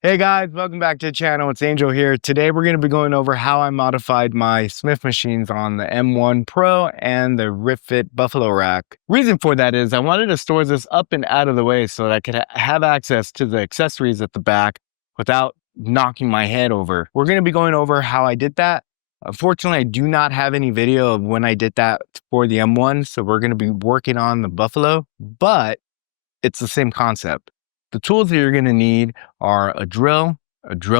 Hey guys, welcome back to the channel. It's Angel here. Today we're going to be going over how I modified my Smith machines on the M1 Pro and the RitFit Buffalo Rack. Reason for that is I wanted to store this up and out of the way so that I could have access to the accessories at the back without knocking my head over. We're going to be going over how I did that. Unfortunately, I do not have any video of when I did that for the M1, so we're going to be working on the Buffalo, but it's the same concept. The tools that you're going to need are a drill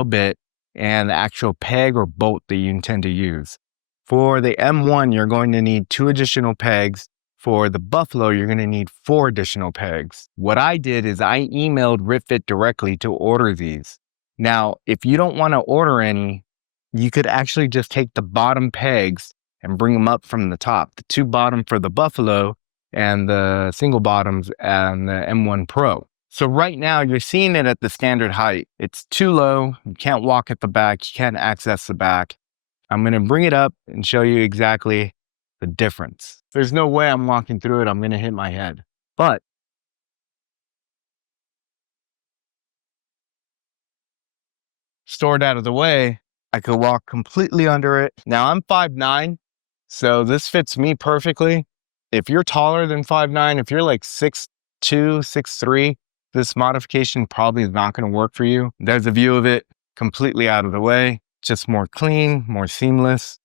bit, and the actual peg or bolt that you intend to use. For the M1, you're going to need 2 additional pegs. For the Buffalo, you're going to need 4 additional pegs. What I did is I emailed RitFit directly to order these. Now, if you don't want to order any, you could actually just take the bottom pegs and bring them up from the top. The 2 bottom for the Buffalo and the single bottoms and the M1 Pro. So right now you're seeing it at the standard height. It's too low. You can't walk at the back. You can't access the back. I'm going to bring it up and show you exactly the difference. There's no way I'm walking through it. I'm going to hit my head. But stored out of the way, I could walk completely under it. Now I'm 5'9", so this fits me perfectly. If you're taller than 5'9", if you're like 6'2", 6'3", this modification probably is not going to work for you. There's a view of it completely out of the way, just more clean, more seamless.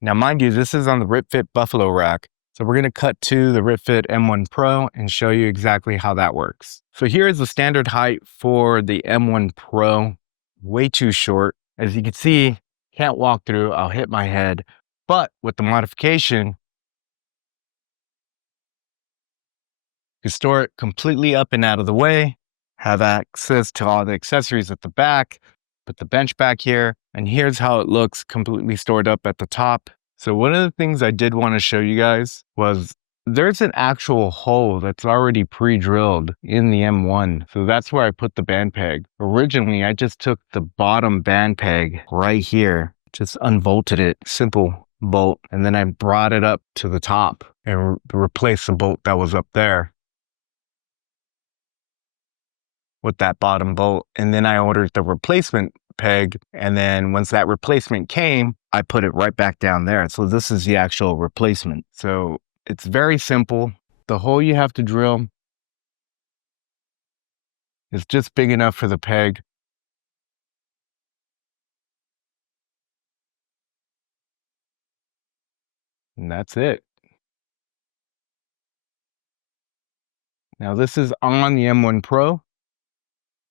Now, mind you, this is on the RitFit Buffalo Rack. So we're going to cut to the RitFit M1 Pro and show you exactly how that works. So here is the standard height for the M1 Pro. Way too short. As you can see, can't walk through. I'll hit my head. But with the modification, you can store it completely up and out of the way, have access to all the accessories at the back, put the bench back here, and here's how it looks completely stored up at the top. So one of the things I did want to show you guys was there's an actual hole that's already pre-drilled in the M1. So that's where I put the band peg. Originally, I just took the bottom band peg right here, just unbolted it, simple bolt, and then I brought it up to the top and replaced the bolt that was up there with that bottom bolt. And then I ordered the replacement peg. And then once that replacement came, I put it right back down there. So this is the actual replacement. So it's very simple. The hole you have to drill is just big enough for the peg. And that's it. Now this is on the M1 Pro.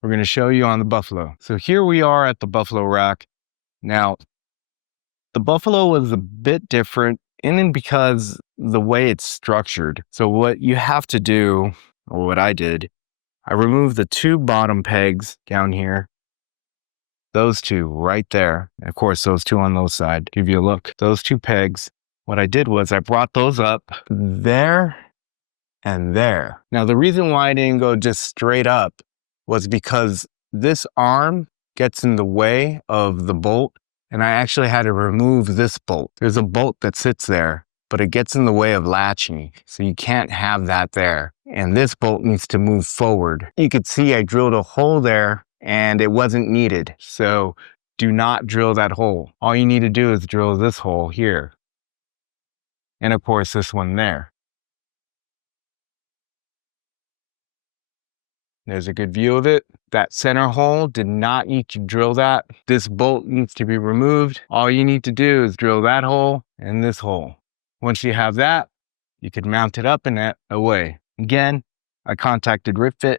We're going to show you on the Buffalo. So here we are at the Buffalo rack. Now, the Buffalo was a bit different in because the way it's structured. So what you have to do, or what I did, I removed the 2 bottom pegs down here. Those 2 right there. And of course, those 2 on those side. Give you a look. Those 2 pegs. What I did was I brought those up there and there. Now, the reason why I didn't go just straight up was because this arm gets in the way of the bolt, and I actually had to remove this bolt. There's a bolt that sits there, but it gets in the way of latching, so you can't have that there. And this bolt needs to move forward. You could see I drilled a hole there, and it wasn't needed. So do not drill that hole. All you need to do is drill this hole here. And of course, this one there. There's a good view of it. That center hole did not need to drill that. This bolt needs to be removed. All you need to do is drill that hole and this hole. Once you have that, you can mount it up and that away. Again, I contacted RitFit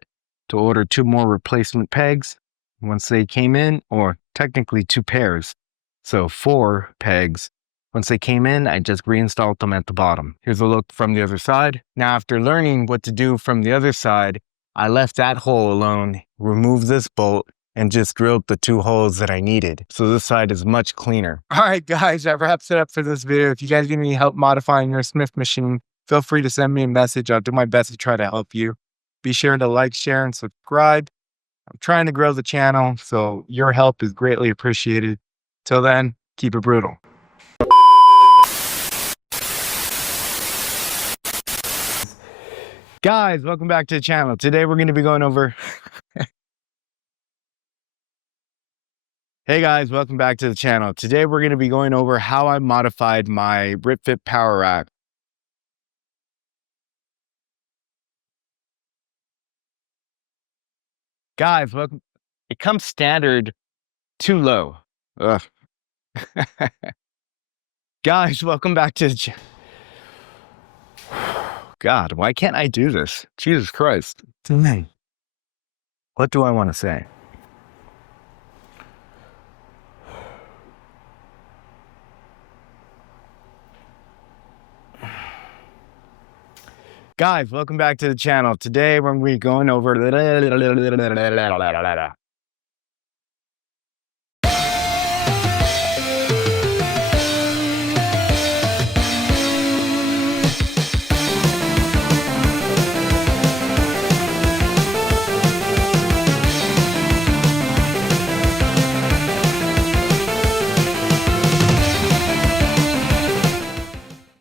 to order 2 more replacement pegs. Once they came in, or technically 2 pairs, so 4 pegs. Once they came in, I just reinstalled them at the bottom. Here's a look from the other side. Now, after learning what to do from the other side, I left that hole alone, removed this bolt, and just drilled the 2 holes that I needed. So this side is much cleaner. All right, guys, that wraps it up for this video. If you guys need any help modifying your Smith machine, feel free to send me a message. I'll do my best to try to help you. Be sure to like, share, and subscribe. I'm trying to grow the channel, so your help is greatly appreciated. Till then, keep it brutal. Guys, welcome back to the channel. Today we're going to be going over Hey guys, welcome back to the channel. Today we're going to be going over how I modified my RitFit Power Rack. Guys, welcome. It comes standard too low. Ugh. Guys, welcome back to the channel. God, why can't I do this? Jesus Christ. What do I want to say? Guys, welcome back to the channel. Today we're going to be going over